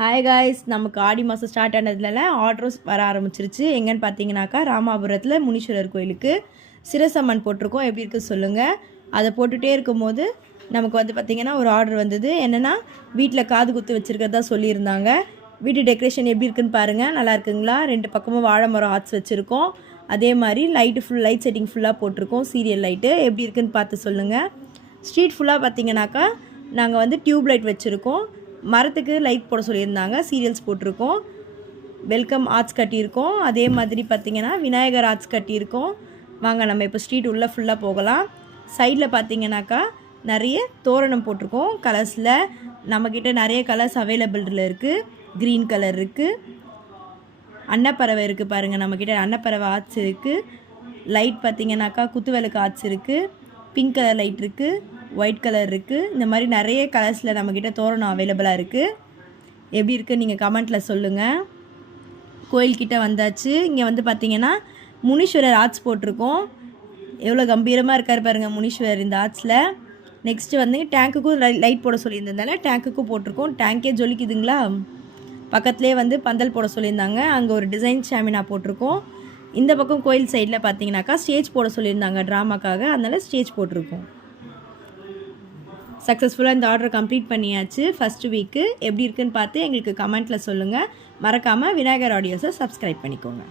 Hi guys, நமக்கு ஆடி மாதம் start ஆனதுல orders வர ஆரம்பிச்சிருச்சு. எங்கன்னு பார்த்தீங்கன்னாக்கா ராமாபுரத்தில் முனீஸ்வரர் கோயிலுக்கு சிரசம்மன் போட்டிருக்கோம். எப்படி இருக்குது சொல்லுங்கள். அதை போட்டுகிட்டே இருக்கும்போது நமக்கு வந்து பார்த்திங்கன்னா ஒரு ஆர்டர் வந்தது. என்னென்னா வீட்டில் காது குத்து வச்சுருக்கிறதா சொல்லியிருந்தாங்க. வீட்டு டெக்கரேஷன் எப்படி இருக்குன்னு பாருங்கள். நல்லா இருக்குங்களா? 2 பக்கமும் வாழை மரம் ஆர்ட்ஸ் வச்சுருக்கோம். அதே மாதிரி லைட் செட்டிங் ஃபுல்லாக போட்டிருக்கோம். சீரியல் லைட்டு எப்படி இருக்குன்னு பார்த்து சொல்லுங்கள். ஸ்ட்ரீட் ஃபுல்லாக பார்த்திங்கனாக்கா நாங்கள் வந்து டியூப் லைட் வச்சுருக்கோம். மரத்துக்கு லைட் போட சொல்லியிருந்தாங்க. சீரியல்ஸ் போட்டிருக்கோம். வெல்கம் ஆர்ட்ஸ் கட்டியிருக்கோம். அதே மாதிரி பார்த்திங்கன்னா விநாயகர் ஆர்ட்ஸ் கட்டியிருக்கோம். வாங்க நம்ம இப்போ ஸ்ட்ரீட் உள்ளே ஃபுல்லாக போகலாம். சைடில் பார்த்திங்கனாக்கா நிறைய தோரணம் போட்டிருக்கோம். கலர்ஸில் நம்மக்கிட்ட நிறைய கலர்ஸ் அவைலபிளில் இருக்குது. க்ரீன் கலர் இருக்குது, அன்னப்பறவை இருக்குது பாருங்கள். நம்மக்கிட்ட அன்னப்பறவை ஆர்ட்ஸ் இருக்குது. லைட் பார்த்திங்கனாக்கா குத்துவிளக்கு ஆர்ட்ஸ் இருக்குது. பிங்க் கலர் லைட் இருக்குது, ஒயிட் கலர் இருக்குது. இந்த மாதிரி நிறைய கலர்ஸில் நம்மக்கிட்ட தோரணம் அவைலபிளாக இருக்குது. எப்படி இருக்குது நீங்கள் கமெண்ட்டில் சொல்லுங்கள். கோயில்கிட்ட வந்தாச்சு. இங்கே வந்து பார்த்திங்கன்னா முனீஸ்வரர் ஆர்ட்ஸ் போட்டிருக்கோம். எவ்வளோ கம்பீரமாக இருக்கார் பாருங்கள் முனீஸ்வரர் இந்த ஆர்ட்ஸில். நெக்ஸ்ட்டு வந்து டேங்க்குக்கும் லைட் போட சொல்லியிருந்ததுனால டேங்க்குக்கும் போட்டிருக்கோம். டேங்கே ஜொலிக்குதுங்களா? பக்கத்துலேயே வந்து பந்தல் போட சொல்லியிருந்தாங்க. அங்கே ஒரு டிசைன் ஷாமினா போட்டிருக்கோம். இந்த பக்கம் கோயில் சைடில் பார்த்தீங்கன்னாக்கா ஸ்டேஜ் போட சொல்லியிருந்தாங்க ட்ராமாக்காக. அதனால் ஸ்டேஜ் போட்டிருக்கோம். சக்ஸஸ்ஃபுல்லாக இந்த ஆர்டரை கம்ப்ளீட் பண்ணியாச்சு. ஃபஸ்ட்டு வீக்கு எப்படி இருக்குன்னு பார்த்து எங்களுக்கு கமெண்ட்டில் சொல்லுங்கள். மறக்காமல் விநாயகர் ஆடியோஸை சப்ஸ்கிரைப் பண்ணிக்கோங்க.